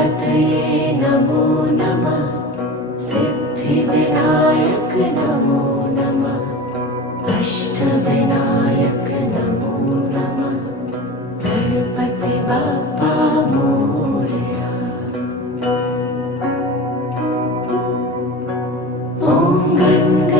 गणपतये नमो नमः। सिद्धिविनायक नमो नमः। अष्टविनायक नमो नमः। गणपति बाप्पा मोरया। ॐ गं